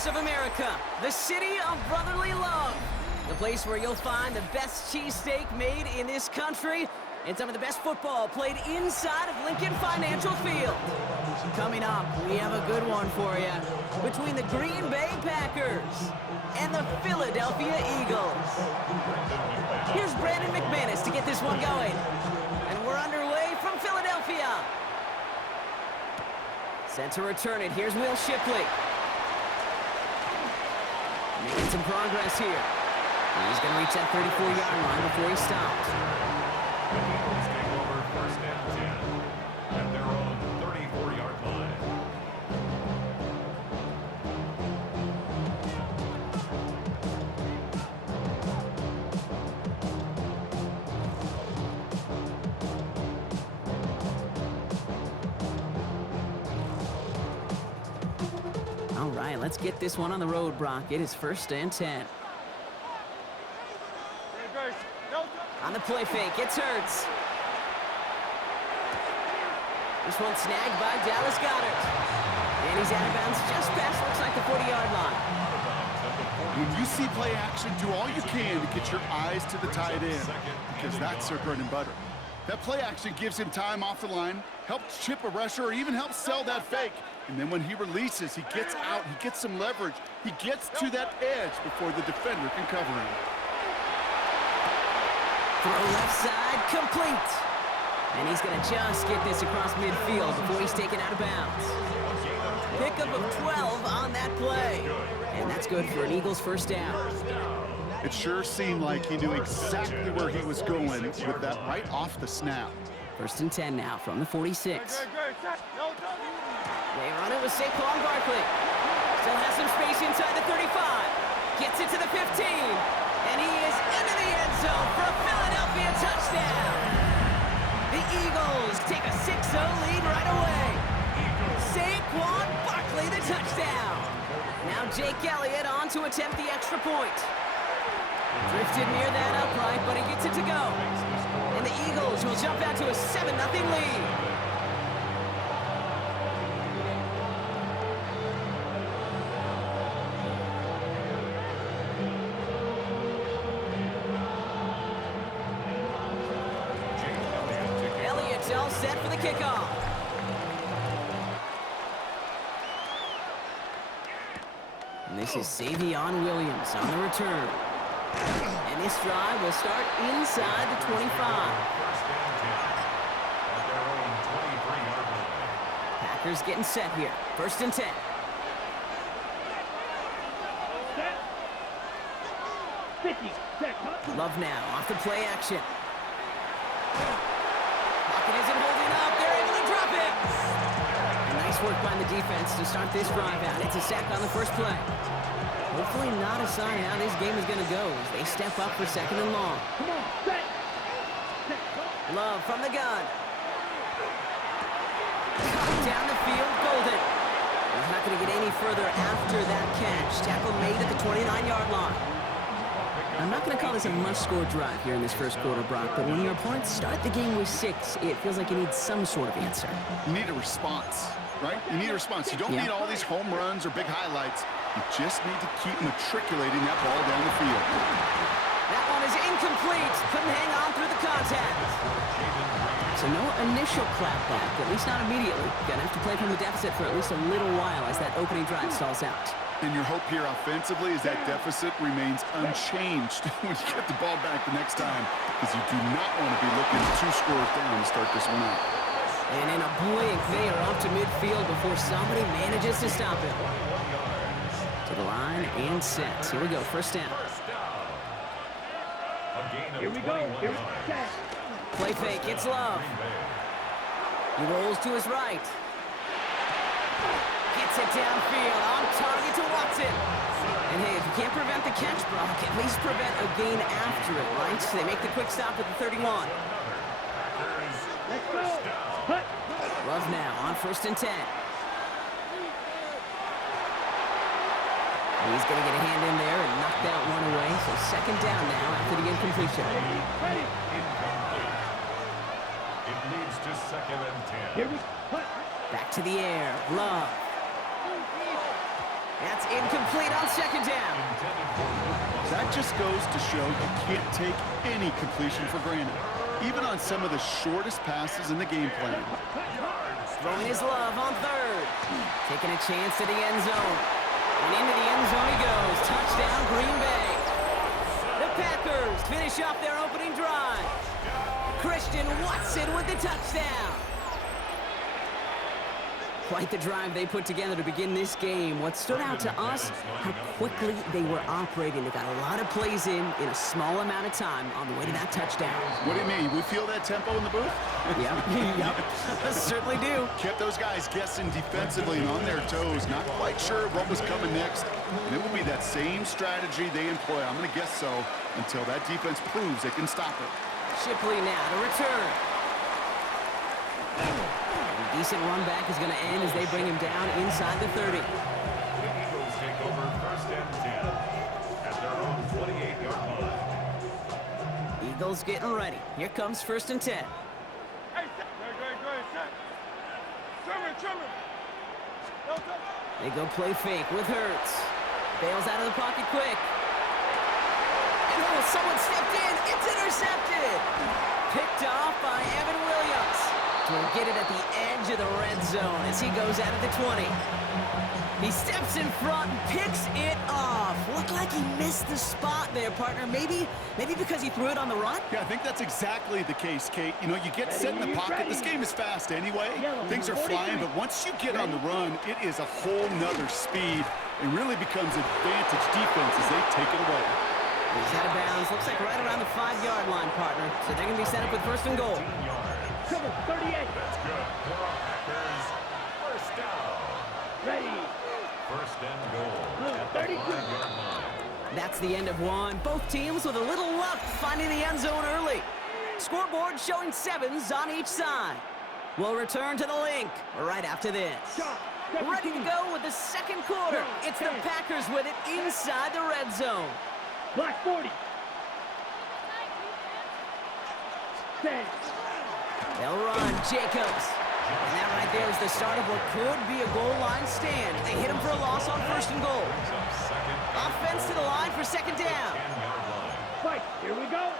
voice of America, the city of brotherly love, the place where you'll find the best cheesesteak made in this country and some of the best football played inside of Lincoln Financial Field. Coming up, we have a good one for you between the Green Bay Packers and the Philadelphia Eagles. Here's Brandon McManus to get this one going. And we're underway from Philadelphia. Set to return it. Here's Will Shipley. Making some progress here. He's going to reach that 34-yard line before he stops. The Eagles take over first and 10 at their own 34-yard line. All right, let's get this one on the road, Brock. It is first and 10. On the play fake, it's Hurts. This one snagged by Dallas Goedert. And he's out of bounds just past, looks like the 40-yard line. When you see play action, do all you can to get your eyes to the tight end, because that's their bread and butter. That play action gives him time off the line, helps chip a rusher, or even helps sell that fake. And then when he releases, he gets out, he gets some leverage. He gets to that edge before the defender can cover him. Throw left side, complete. And he's going to just get this across midfield before he's taken out of bounds. Pickup of 12 on that play. And that's good for an Eagles first down. It sure seemed like he knew exactly where he was going with that right off the snap. First and 10 now from the 46. They run it with Saquon Barkley. Still has some space inside the 35. Gets it to the 15. And he is into the end zone for a Philadelphia touchdown. The Eagles take a 6-0 lead right away. Saquon Barkley, the touchdown. Now Jake Elliott on to attempt the extra point. Drifted near that upright, but he gets it to go. And the Eagles will jump out to a 7-0 lead. All set for the kickoff. And this is Savion Williams on the return. And this drive will start inside the 25. Packers getting set here. First and 10. Love now off the play action. Isn't holding up. They're able to drop it. And nice work by the defense to start this drive out. It's a sack on the first play. Hopefully not a sign how this game is going to go as they step up for second and long. Love from the gun. Cut down the field, Golden. He's not going to get any further after that catch. Tackle made at the 29-yard line. I'm not going to call this a must-score drive here in this first quarter, Brock, but when your opponents start the game with 6, it feels like you need some sort of answer. You need a response, right? You need a response. You don't need all these home runs or big highlights. You just need to keep matriculating that ball down the field. That one is incomplete. Couldn't hang on through the contact. So no initial clapback, at least not immediately. Gonna have to play from the deficit for at least a little while as that opening drive stalls out. And your hope here offensively is that deficit remains unchanged when you get the ball back the next time, because you do not want to be looking 2 scores down to start this one out. And in a blink, they are up to midfield before somebody manages to stop him. To the line and set. Here we go, first down. Here we go. Play fake, it's Love. He rolls to his right. Gets it downfield, on target to Watson. And hey, if you can't prevent the catch, Brock, at least prevent a gain after it, right? So they make the quick stop at the 31. Love now on first and 10. He's going to get a hand in there and knock that one away. So second down now after the incompletion. It leads to second and 10. Back to the air. Love. That's incomplete on second down. That just goes to show you can't take any completion for granted, even on some of the shortest passes in the game plan. Throwing his love on third. Taking a chance to the end zone. And into the end zone he goes. Touchdown, Green Bay. The Packers finish off their opening drive. Christian Watson with the touchdown. Quite the drive they put together to begin this game. What stood out to us, how quickly they were operating. They got a lot of plays in a small amount of time on the way to that touchdown. What do you mean? We feel that tempo in the booth? Yep, certainly do. Kept those guys guessing defensively and on their toes, not quite sure what was coming next. And it will be that same strategy they employ, I'm going to guess so, until that defense proves they can stop it. Shipley now to return. A decent run back is going to end as they bring him down inside the 30. The Eagles take over first and 10 at their own 28-yard line. Eagles getting ready. Here comes first and 10. They go play fake with Hurts. Bails out of the pocket quick. And someone stepped in. It's intercepted. Picked off by Evan Williams. Will get it at the edge of the red zone as he goes out of the 20. He steps in front and picks it off. Looked like he missed the spot there, partner. Maybe because he threw it on the run? Yeah, I think that's exactly the case, Kate. You know, you get set in the pocket. This game is fast anyway. Things are flying, but once you get on the run, it is a whole nother speed. It really becomes advantage defense as they take it away. He's out of bounds. Looks like right around the 5-yard line, partner. So they're going to be set up with first and goal. 38. That's good. For our Packers, first down. Ready. First and goal at the 32. 5-yard line. That's the end of one. Both teams with a little luck finding the end zone early. Scoreboard showing 7s on each side. We'll return to the link right after this. Ready to go with the second quarter. It's the Packers with it inside the red zone. Black 40. 10. They'll run. Jacobs. And that right there is the start of what could be a goal line stand. They hit him for a loss on first and goal. Offense to the line for second down. Fight. Here we go.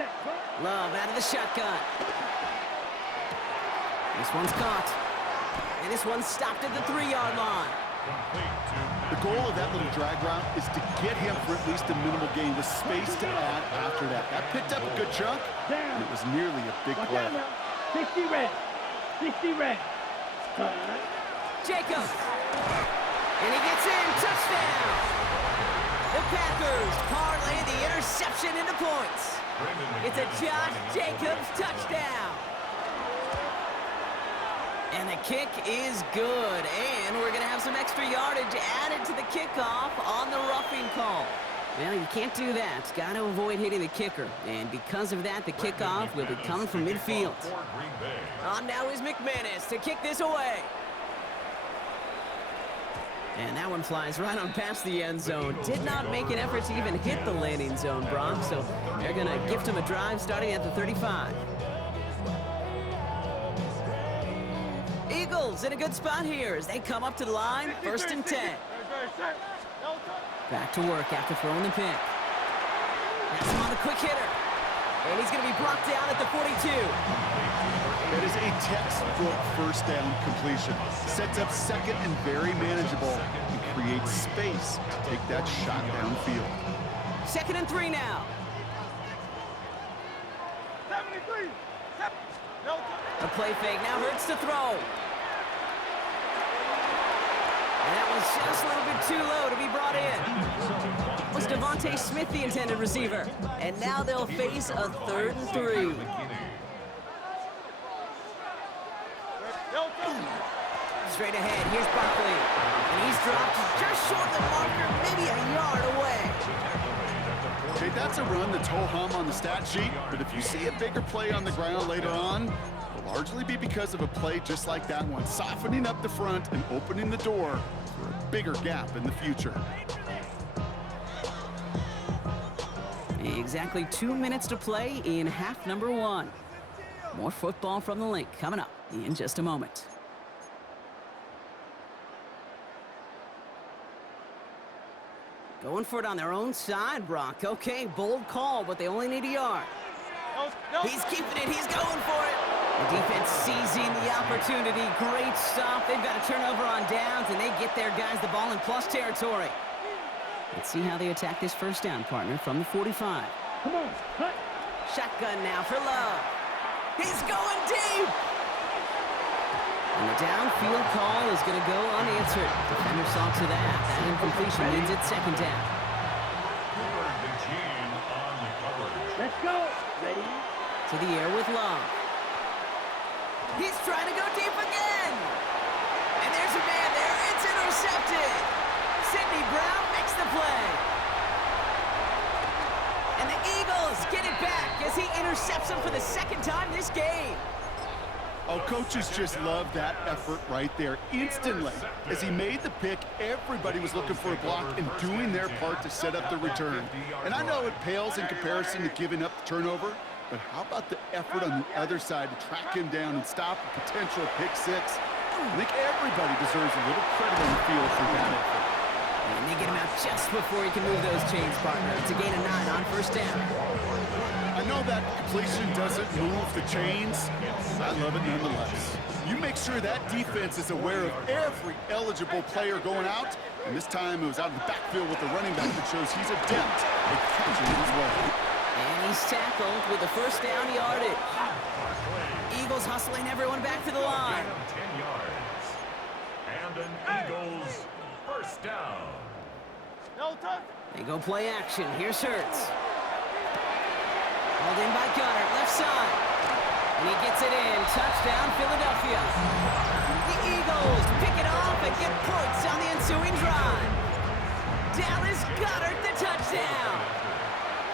Set. Go. Love out of the shotgun. This one's caught. And this one's stopped at the 3-yard line. The goal of that little drag route is to get him for at least a minimal gain with space to add after that. That picked up a good chunk, and it was nearly a big Watch play. out now. 60 red. 60 red. Jacobs. And he gets in. Touchdown. The Packers parlay the interception into points. It's a Josh Jacobs touchdown. And the kick is good. And we're going to have some extra yardage added to the kickoff on the roughing call. Well, you can't do that. Got to avoid hitting the kicker. And because of that, the kickoff will be coming from midfield. On now is McManus to kick this away. And that one flies right on past the end zone. Did not make an effort to even hit the landing zone, Brock. So they're going to gift him a drive starting at the 35. Eagles in a good spot here as they come up to the line, first and 10. Back to work after throwing the pick. That's him on the quick hitter. And he's going to be brought down at the 42. It is a textbook first down completion. Sets up second and very manageable and creates space to take that shot downfield. Second and 3 now. 73. A play fake now hurts to throw. And that was just a little bit too low to be brought in. Was Devontae Smith the intended receiver? And now they'll face a 3rd and 3. Straight ahead, here's Barkley. And he's dropped just short of the marker, maybe a yard away. Okay, that's a run that's ho-hum on the stat sheet, but if you see a bigger play on the ground later on, it'll largely be because of a play just like that one, softening up the front and opening the door for a bigger gap in the future. Exactly 2 minutes to play in half number 1. More football from the link coming up in just a moment. Going for it on their own side, Brock. Okay, bold call, but they only need a yard. He's keeping it. He's going for it. The defense seizing the opportunity. Great stop. They've got a turnover on downs, and they get their guys the ball in plus territory. Let's see how they attack this first down, partner, from the 45. Come on, cut. Shotgun now for Love. He's going deep. And the downfield call is going to go unanswered. Defender saw to that. That incompletion means it's second down. Let's go. Ready? To the air with Love. He's trying to go deep again. And there's a man there. It's intercepted. Sidney Brown makes the play. And the Eagles get it back as he intercepts him for the second time this game. Oh, coaches just love that effort right there. Instantly, as he made the pick, everybody was looking for a block and doing their part to set up the return. And I know it pales in comparison to giving up the turnover, but how about the effort on the other side to track him down and stop a potential pick six? I think everybody deserves a little credit on the field for that effort. And they get him out just before he can move those chains, partner. It's a gain of 9 on first down. I know that completion doesn't move the chains. I love it nonetheless. You make sure that defense is aware of every eligible player going out, and this time it was out of the backfield with the running back that shows he's adept at catching it as well. And he's tackled with the first down yardage. Eagles hustling everyone back to the line. 10 yards. And an Eagles first down. They go play action. Here's Hurts. Hauled in by Gunner, left side. And he gets it in. Touchdown, Philadelphia. The Eagles pick it off and get points on the ensuing drive. Dallas Goedert, the touchdown.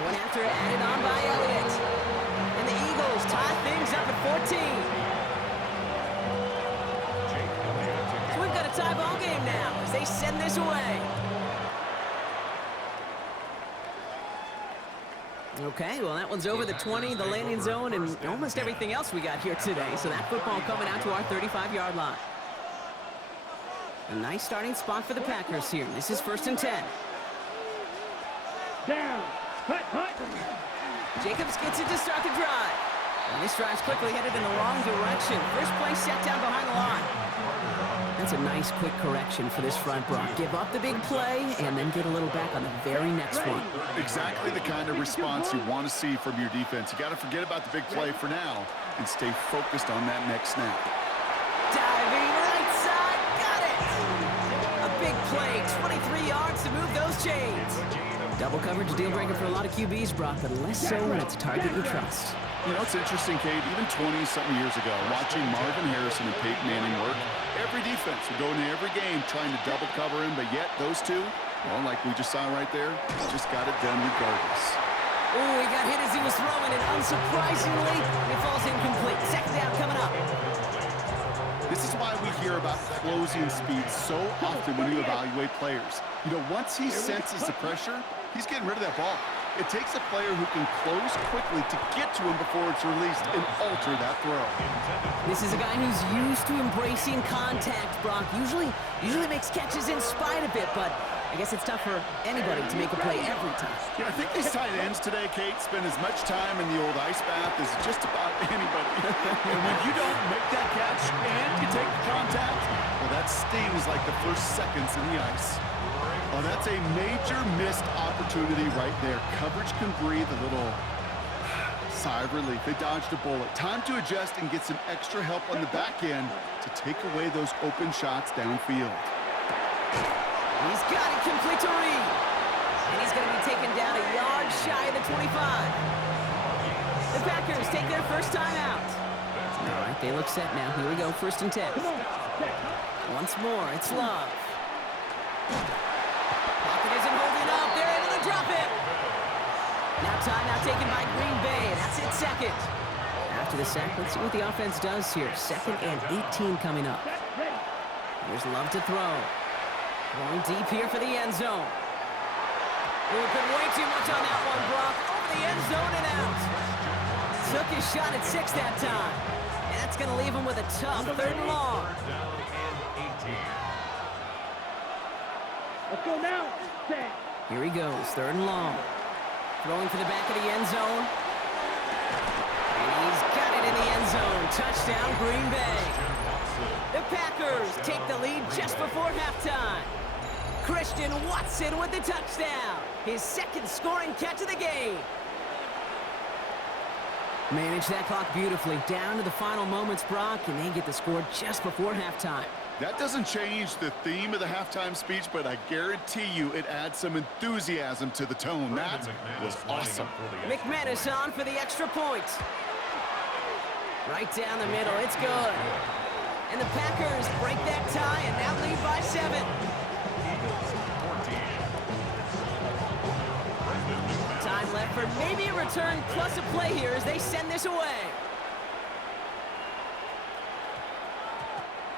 One after added on by Elliott. And the Eagles tie things up at 14. So we've got a tie ball game now as they send this away. Okay, well, that one's over the 20, the landing zone, and almost everything else we got here today. So that football coming out to our 35-yard line. A nice starting spot for the Packers here. This is 1st and 10. Down. Cut. Jacobs gets it to start the drive. And this drive's quickly headed in the wrong direction. First play set down behind the line. That's a nice quick correction for this front, Brock. Give up the big play and then get a little back on the very next one. Exactly the kind of response you want to see from your defense. You got to forget about the big play for now and stay focused on that next snap. Diving right side, got it! A big play, 23 yards to move those chains. Double coverage deal breaker for a lot of QBs, Brock, but less so when it's a target you trust. You know, it's interesting, Kate, even 20-something years ago, watching Marvin Harrison and Peyton Manning work, every defense would go into every game trying to double cover him, but yet those two, well, like we just saw right there, just got it done regardless. Oh, he got hit as he was throwing it. Unsurprisingly, it falls incomplete. Second down coming up. This is why we hear about closing speed so often when you evaluate players. You know, once he senses the pressure, he's getting rid of that ball. It takes a player who can close quickly to get to him before it's released and alter that throw. This is a guy who's used to embracing contact, Brock. Usually makes catches in spite of it, but I guess it's tough for anybody to make a play every time. Yeah, I think these tight ends today, Kate, spend as much time in the old ice bath as just about anybody. And when you don't make that catch and you take the contact, well, that stings like the first seconds in the ice. Oh, that's a major missed opportunity right there. Coverage can breathe a little sigh of relief. They dodged a bullet. Time to adjust and get some extra help on the back end to take away those open shots downfield. He's got it complete to Reed. And he's going to be taken down a yard shy of the 25. The Packers take their first time out. All right, they look set now. Here we go, 1st and 10. Once more, it's Love. Pocket isn't holding up. They're able to drop it. Now timeout taken by Green Bay. That's it, second. After the sack, let's see what the offense does here. 2nd and 18 coming up. Here's Love to throw. Going deep here for the end zone. Oh, put way too much on that one, Brock. Over the end zone and out. Took his shot at 6 that time. And that's going to leave him with a tough 3rd and long. Let's go now. Set. Here he goes, 3rd and long. Throwing for the back of the end zone. And he's got it in the end zone. Touchdown, Green Bay. The Packers take the lead just before halftime. Christian Watson with the touchdown. His 2nd scoring catch of the game. Manage that clock beautifully. Down to the final moments, Brock, and they get the score just before halftime. That doesn't change the theme of the halftime speech, but I guarantee you it adds some enthusiasm to the tone. That was awesome. McManus on for the extra point. Right down the middle, it's good. And the Packers break that tie and now lead by 7. Time left for maybe a return plus a play here as they send this away.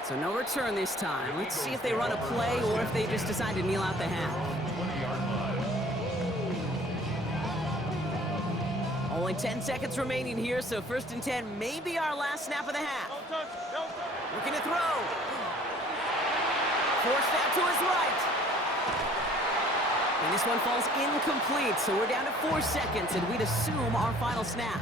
So no return this time. Let's see if they run a play or if they just decide to kneel out the half. Only 10 seconds remaining here, so 1st and 10 may be our last snap of the half. Looking to throw. Forced out to his right. And this one falls incomplete, so we're down to 4 seconds, and we'd assume our final snap.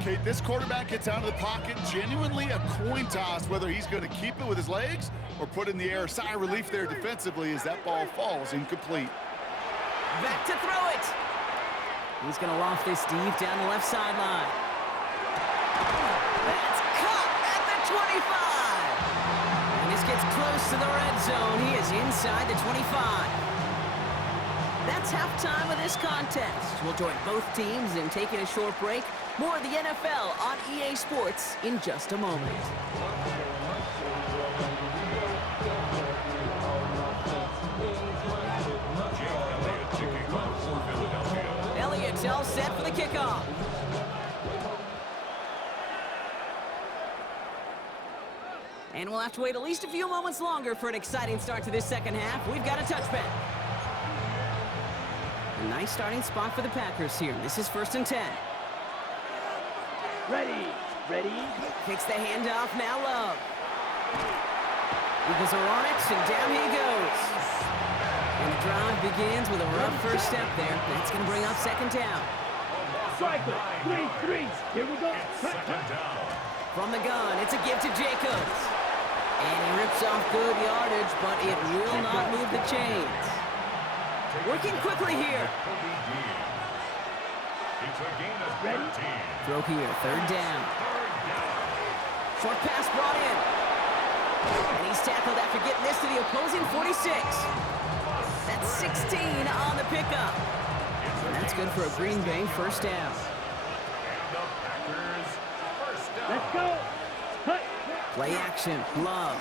Okay, this quarterback gets out of the pocket, genuinely a coin toss, whether he's going to keep it with his legs or put it in the air. Sigh of relief there defensively as that ball falls incomplete. Back to throw it. He's going to loft this deep down the left sideline. That's caught at the 25. And this gets close to the red zone. He is inside the 25. That's halftime of this contest. We'll join both teams in taking a short break. More of the NFL on EA Sports in just a moment. Elliott's all set for the kickoff. And we'll have to wait at least a few moments longer for an exciting start to this 2nd half. We've got a touchback. A nice starting spot for the Packers here. This is 1st and 10. Ready. Kicks the handoff, now Love. Eagles are on it, and down he goes. And the drive begins with a rough first step there. That's going to bring up 2nd down. Cycle. 3-3. Here we go. From the gun, it's a give to Jacobs. And he rips off good yardage, but it will not move the chains. Working quickly here. Ready? Throw here, 3rd down. Short pass brought in. And he's tackled after getting this to the opposing 46. That's 16 on the pickup. And that's good for a Green Bay 1st down. Let's go. Cut. Play action, Love.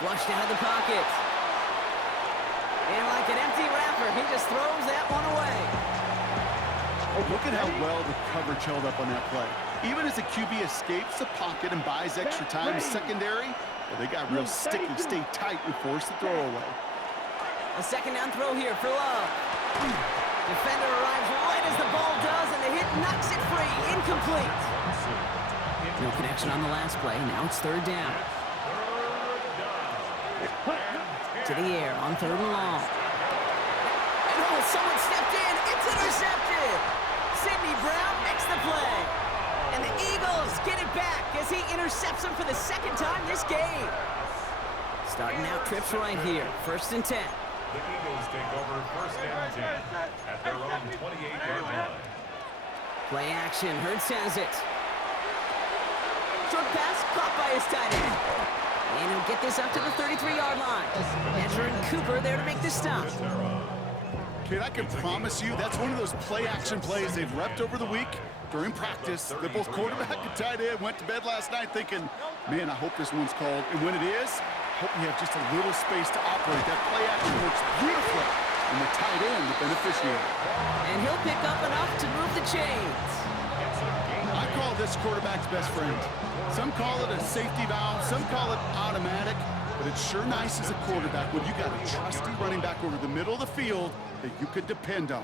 Flushed out of the pocket. And like an empty wrapper, he just throws that one away. Oh, look at how well the coverage held up on that play. Even as the QB escapes the pocket and buys extra time secondary, well, they got real sticky, stay tight, and force the throw away. A 2nd down throw here for Love. Defender arrives right as the ball does, and the hit knocks it free. Incomplete. No connection on the last play. Now it's 3rd down. To the air on 3rd and long. And oh, someone stepped in. It's intercepted. Sidney Brown makes the play. And the Eagles get it back as he intercepts him for the 2nd time this game. Starting out trips right here. 1st and 10. The Eagles take over 1st and 10 at their own 28-yard line. Play action. Hurts has it. Short pass caught by his tight end. And he'll get this up to the 33-yard line. Hedger and Cooper there to make this stop. Kid, I can promise you that's one of those play-action plays they've repped over the week during practice. They're both quarterback and tight end. Went to bed last night thinking, man, I hope this one's called. And when it is, I hope we have just a little space to operate. That play-action works beautifully. And the tight end, the beneficiary. And he'll pick up enough to move the chains. I call this quarterback's best friend. Some call it a safety valve, some call it automatic, but it's sure nice as a quarterback when you got a trusty running back over the middle of the field that you could depend on.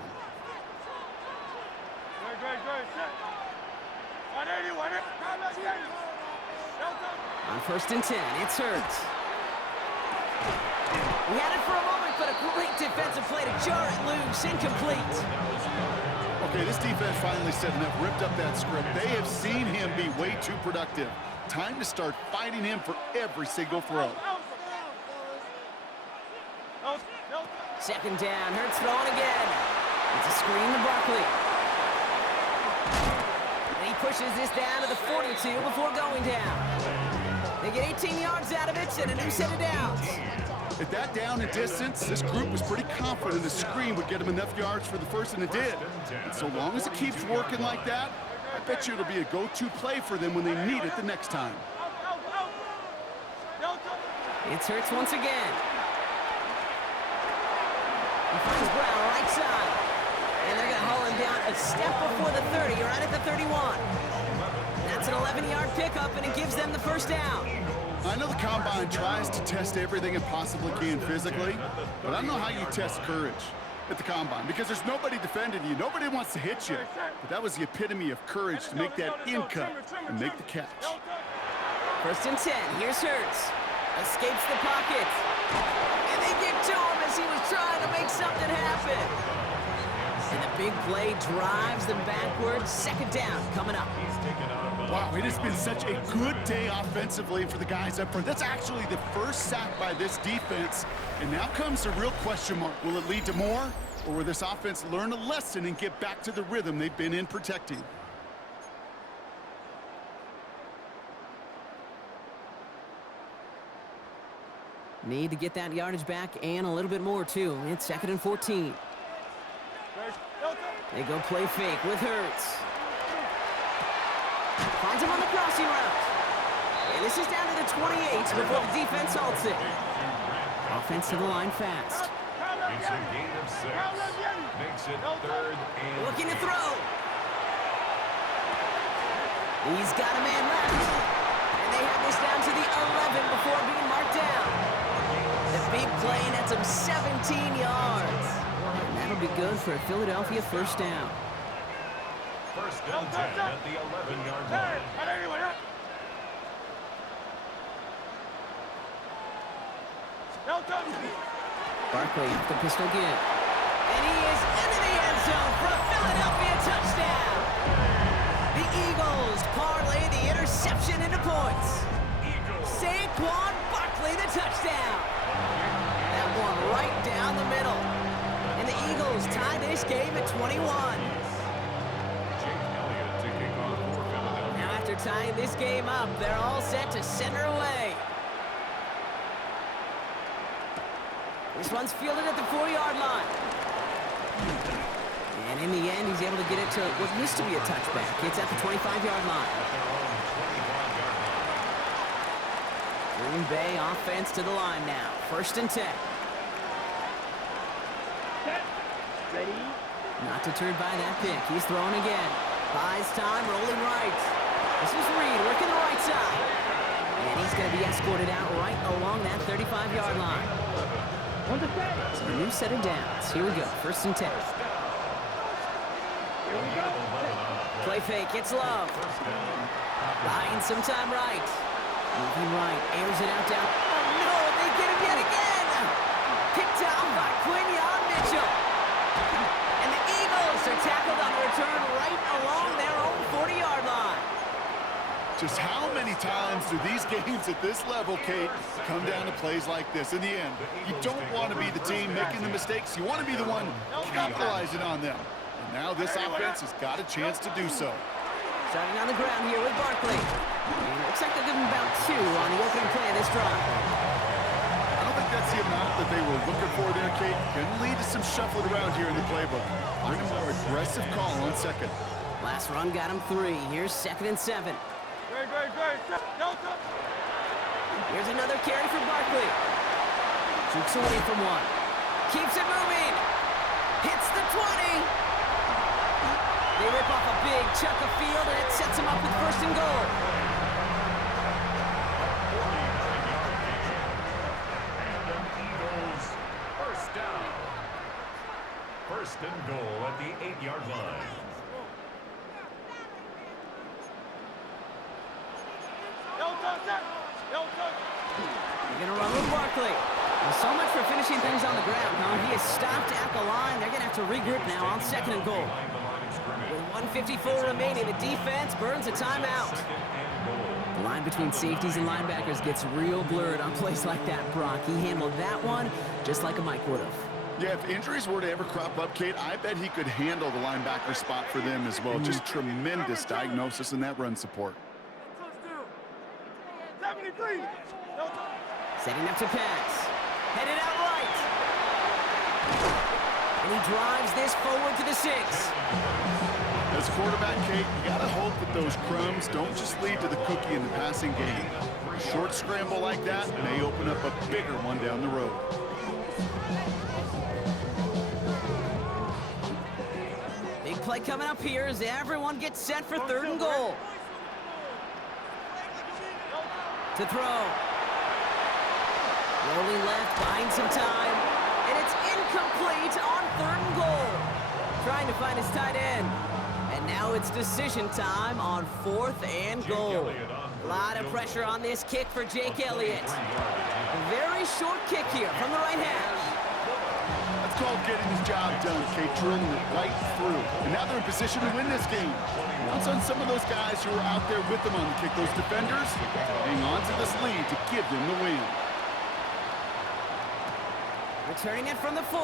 On 1st and 10, it's Hurts. He had it for a moment, but a great defensive play to pass incomplete. Okay, this defense finally said enough, ripped up that script. They have seen him be way too productive. Time to start fighting him for every single throw. Second down, Hurts throwing again. It's a screen to Barkley. And he pushes this down to the 42 before going down. They get 18 yards out of it and a new set of downs. At that down and distance, this group was pretty confident the screen would get him enough yards for the first, and it did. And so long as it keeps working like that, I bet you it'll be a go-to play for them when they need it the next time. It's Hurts once again. He finds Brown right side. And they're going to haul him down a step before the 30, right at the 31. That's an 11-yard pickup, and it gives them the first down. I know the Combine tries to test everything it possibly can physically, but I don't know how you test courage at the Combine, because there's nobody defending you. Nobody wants to hit you. But that was the epitome of courage to make that in-cut and make the catch. First and 10, here's Hurts. Escapes the pocket. And they get to him as he was trying to make something happen. And the big play drives them backwards. Second down coming up. Wow, it has been such a good day offensively for the guys up front. That's actually the first sack by this defense. And now comes the real question mark. Will it lead to more? Or will this offense learn a lesson and get back to the rhythm they've been in protecting? Need to get that yardage back and a little bit more, too. It's 2nd and 14. They go play fake with Hurts. Finds him on the crossing route. And this is down to the 28 before the defense halts it. Offense to the line fast. It's a gain of 6. Makes it 3rd and... Looking to throw. He's got a man left. And they have this down to the 11 before being marked down. The big play nets him 17 yards. And that'll be good for a Philadelphia first down. First and 10 at the 11-yard line. Barkley off the pistol again. And he is into the end zone for a Philadelphia touchdown. The Eagles parlay the interception into points. Saquon Barkley the touchdown. That one right down the middle. And the Eagles tie this game at 21. Now after tying this game up, they're all set to center away. This one's fielded at the 4-yard line. And in the end, he's able to get it to what used to be a touchback. It's at the 25-yard line. Green Bay offense to the line now. First and 10. Ready? Not deterred by that pick. He's throwing again. Buys time, rolling right. This is Reed working the right side. And he's going to be escorted out right along that 35-yard line. On the set. So a new set of downs. Here we go. First and 10. Here we go. Play fake. It's Love. Buying some time right. Moving right. Airs it out down. Oh, no. They get him yet again. Picked out by Quinyon Mitchell. And the Eagles are tackled on the return right along their own 40-yard line. Just how many times do these games at this level, Kate, come down to plays like this? In the end, you don't want to be the team making the mistakes. You want to be the one capitalizing on them. And now this offense has got a chance to do so. Starting on the ground here with Barkley. And it looks like they'll give him about 2 on the opening play of this drive. I don't think that's the amount that they were looking for there, Kate. Can lead to some shuffling around here in the playbook. Find a more aggressive call on second. Last run got him 3. Here's 2nd and 7. Here's another carry for Barkley. Jukes away from one. Keeps it moving. Hits the 20. They rip off a big chunk of field, and it sets them up with first and goal. First down. First and goal at the 8-yard line. They're going to run with Barkley. Well, so much for finishing things on the ground, huh? He is stopped at the line. They're going to have to regroup now on 2nd and goal. With 1:54 remaining, the defense burns a timeout. The line between safeties and linebackers gets real blurred on plays like that, Brock. He handled that one just like a Mike would have. Yeah, if injuries were to ever crop up, Kate, I bet he could handle the linebacker spot for them as well. Just tremendous diagnosis in that run support. 73. Setting up to pass. Headed out right. And he drives this forward to the 6. As quarterback, Kate, you got to hope that those crumbs don't just lead to the cookie in the passing game. A short scramble like that may open up a bigger one down the road. Big play coming up here as everyone gets set for 3rd and goal. To throw. Rolling left, buying some time. And it's incomplete on 3rd and goal. Trying to find his tight end. And now it's decision time on 4th and goal. A lot of pressure on this kick for Jake Elliott. A very short kick here from the right hash. That's called getting his job done, Kate, drilling it right through. And now they're in position to win this game. Bounce on some of those guys who are out there with them on the kick, those defenders, hang on to this lead to give them the win. Returning it from the 4.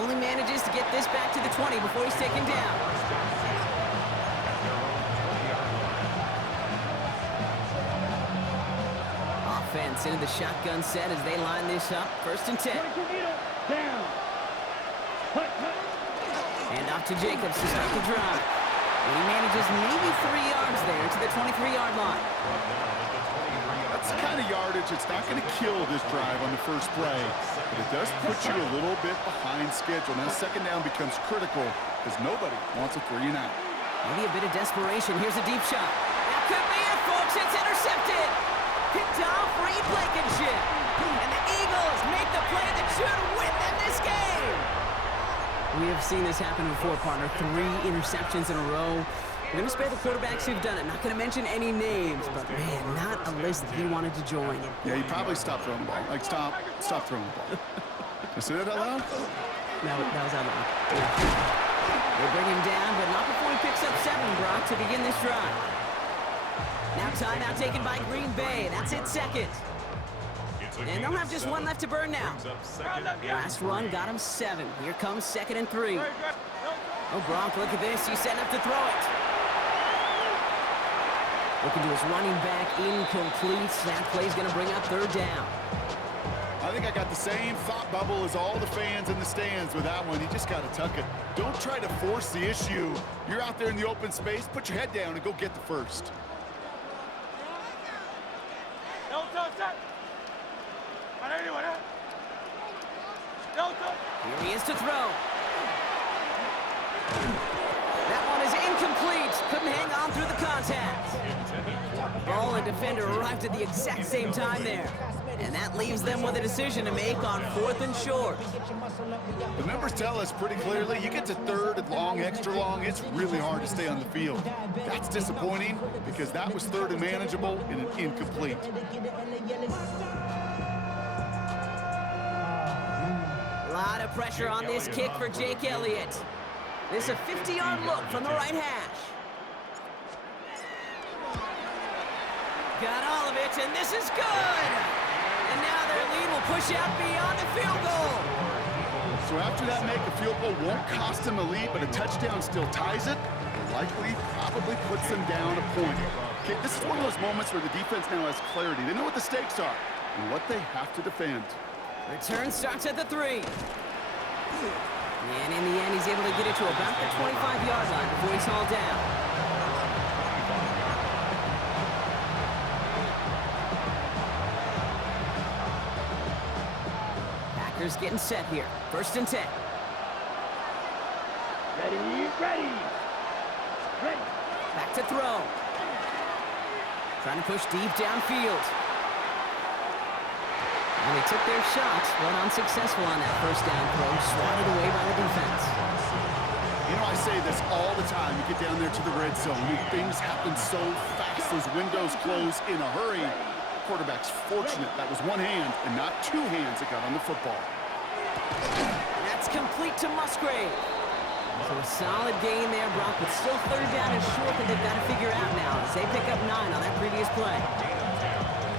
Only manages to get this back to the 20 before he's taken down. Offense into the shotgun set as they line this up. 1st and 10. Down. Cut. And off to Jacobs to start the drive. And he manages maybe 3 yards there to the 23-yard line. That's the kind of yardage it's not going to kill this drive on the first play, but it does put you a little bit behind schedule. Now 2nd down becomes critical because nobody wants a 3 and out. Maybe a bit of desperation. Here's a deep shot. That could be it, folks. It's intercepted. Picked off Reed Blankenship. And the Eagles make the play that should win them this game. We have seen this happen before, partner. 3 interceptions in a row. We're going to spare the quarterbacks who've done it. Not going to mention any names, but, man, not a list that he wanted to join. Yeah, he probably stopped throwing the ball. Like, stop throwing the ball. Did I say that out loud? No, that was out loud. Yeah. They bring him down, but not before he picks up 7, Brock, to begin this drive. Now timeout taken by Green Bay. That's it, 2nd. And they'll have just 1 left to burn now. Last run got him 7. Here comes 2nd and 3. Oh, Gronk, look at this. He's setting up to throw it. Looking to his running back, incomplete. That play's going to bring up 3rd down. I think I got the same thought bubble as all the fans in the stands with that one. You just got to tuck it. Don't try to force the issue. You're out there in the open space. Put your head down and go get the 1st. Here he is to throw. That one is incomplete. Couldn't hang on through the contact. Ball and defender arrived at the exact same time there. And that leaves them with a decision to make on 4th and short. The numbers tell us pretty clearly, you get to 3rd and long, extra long, it's really hard to stay on the field. That's disappointing because that was 3rd and manageable and an incomplete. A lot of pressure on this kick for Jake Elliott. This is a 50-yard look from the right hash. Got all of it, and this is good! And now their lead will push out beyond the field goal. So after that make, a field goal won't cost them a lead, but a touchdown still ties it. Likely, probably puts them down a point. Okay, this is one of those moments where the defense now has clarity. They know what the stakes are and what they have to defend. Return starts at the 3. And in the end, he's able to get it to about the 25-yard line before he's hauled down. Packers getting set here. 1st and 10. Ready. Back to throw. Trying to push deep downfield. And they took their shots, but unsuccessful on that 1st down throw, swatted away by the defense. You know, I say this all the time. You get down there to the red zone, and things happen so fast. Those windows close in a hurry. The quarterback's fortunate that was 1 hand and not 2 hands that got on the football. That's complete to Musgrave. So a solid gain there, Brock, but still third down and short that they've got to figure out now as they pick up 9 on that previous play.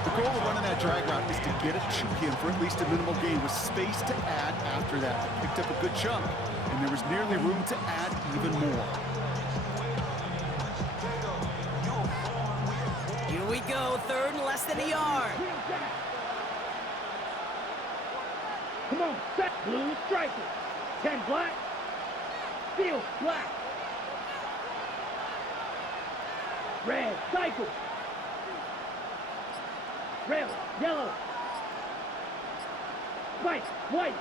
The goal of running that drag route is to get it to him for at least a minimal gain with space to add after that. Picked up a good chunk, and there was nearly room to add even more. Here we go, third and less than a yard. Come on, set. Blue striker. 10 black. Field black. Red cycle. Red, yellow. White, white.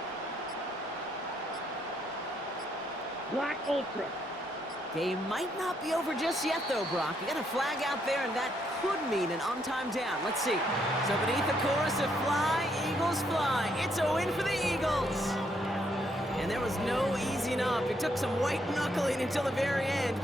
Black ultra. Game might not be over just yet, though, Brock. You got a flag out there, and that could mean an on-time down. Let's see. So beneath the chorus of Fly, Eagles Fly, it's a win for the Eagles. And there was no easing up. It took some white knuckling until the very end, but